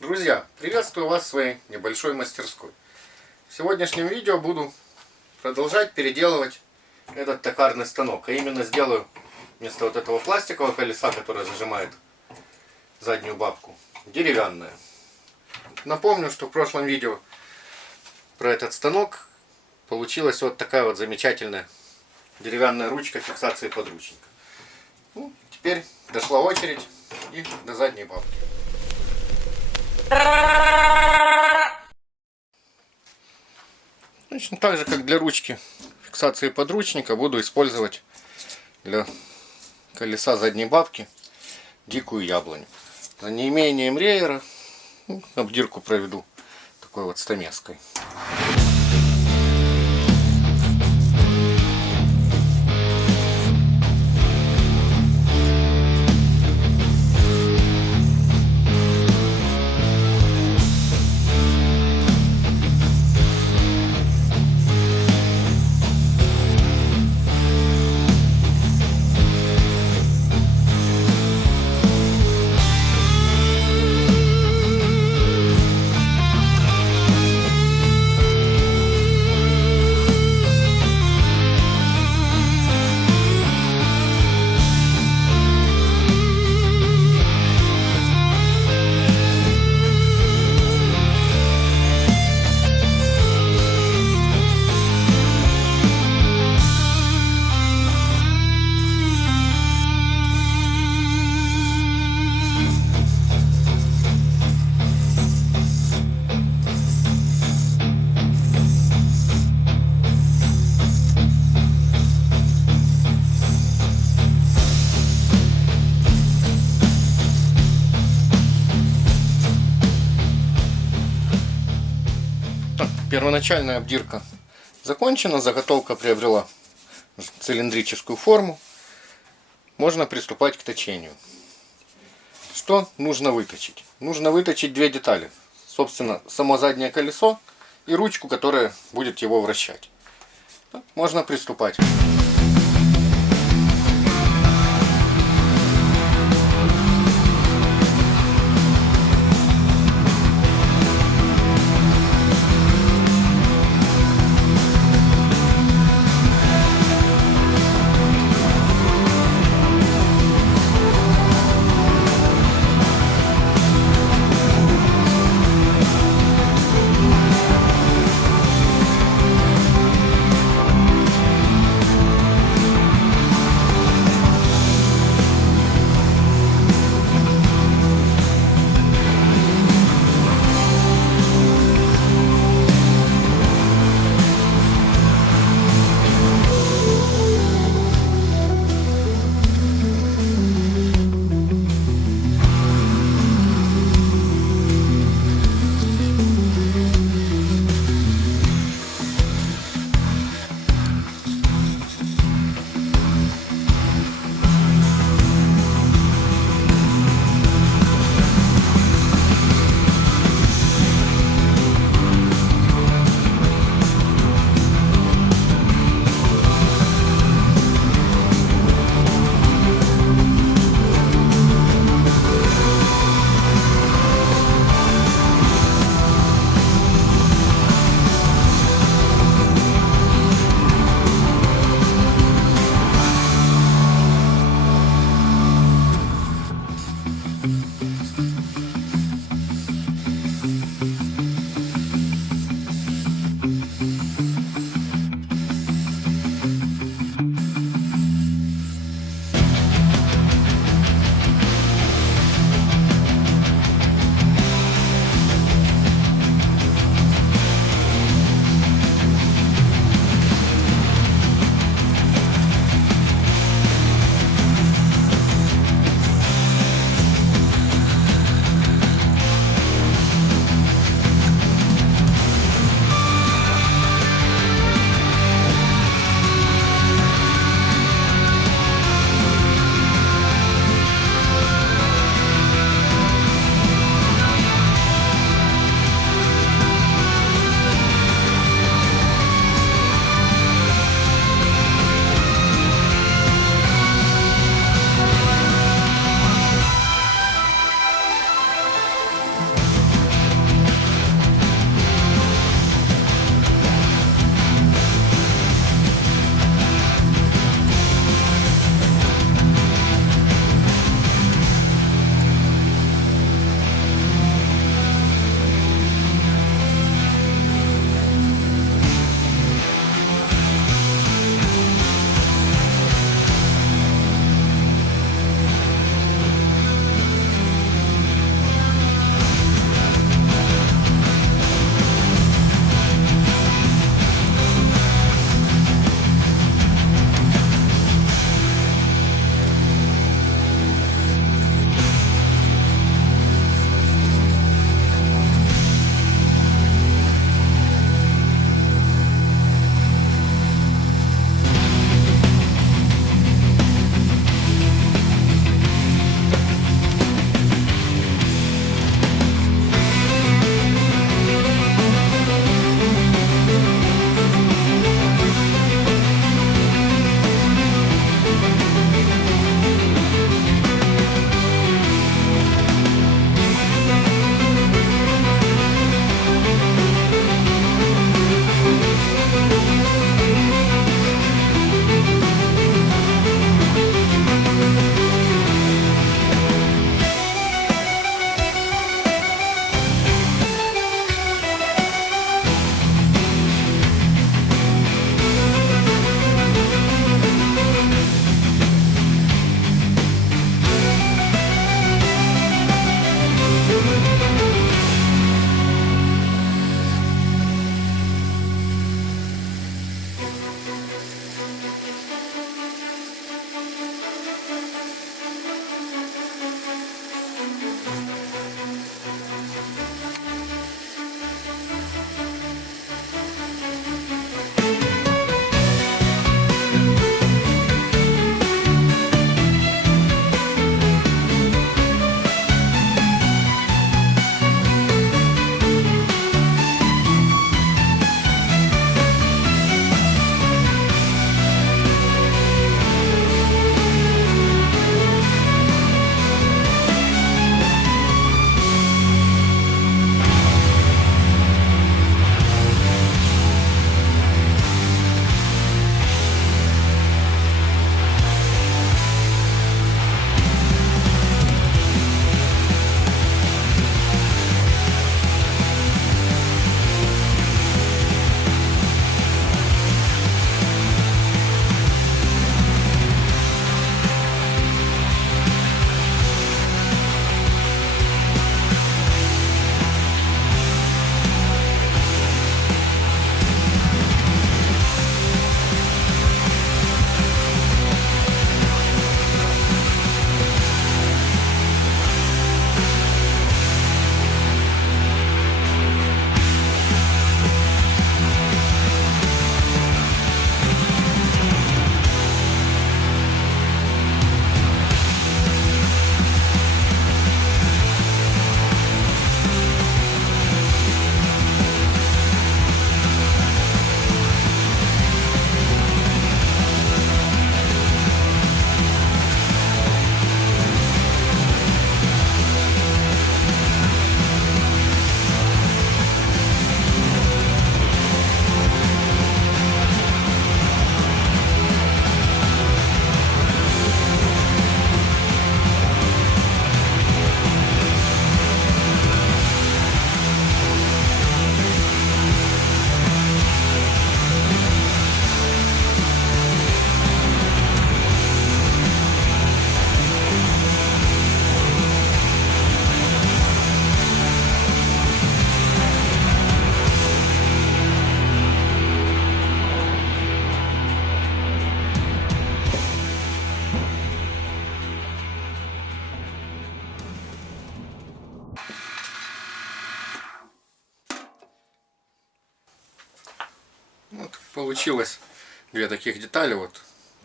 Друзья, приветствую вас в своей небольшой мастерской. В сегодняшнем видео буду продолжать переделывать этот токарный станок. А именно сделаю вместо вот этого пластикового колеса, которое зажимает заднюю бабку, деревянное. Напомню, что в прошлом видео про этот станок получилась вот такая вот замечательная деревянная ручка фиксации подручника. Ну, теперь дошла очередь и до задней бабки. Точно так же, как для ручки фиксации подручника, буду использовать для колеса задней бабки дикую яблоню. За неимением реера обдирку проведу такой вот стамеской. Первоначальная обдирка закончена, заготовка приобрела цилиндрическую форму. Можно приступать к точению. Что нужно выточить? Нужно выточить две детали. Собственно, само заднее колесо и ручку, которая будет его вращать. Можно приступать. получилось две таких детали. Вот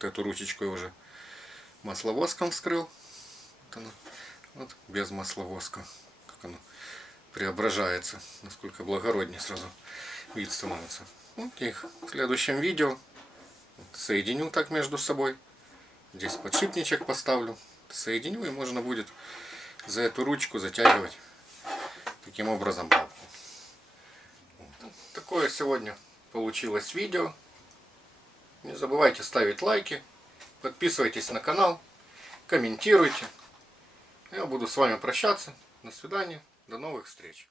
эту ручечку я уже масловоском вскрыл. Вот она. Вот без масловоска. Как оно преображается. Насколько благороднее сразу вид становится. Вот я их в следующем видео соединю так между собой. Здесь подшипничек поставлю. Соединю, и можно будет за эту ручку затягивать таким образом бабку. Вот. Такое сегодня получилось видео. Не забывайте ставить лайки, подписывайтесь на канал, комментируйте. Я буду с вами прощаться. До свидания, до новых встреч.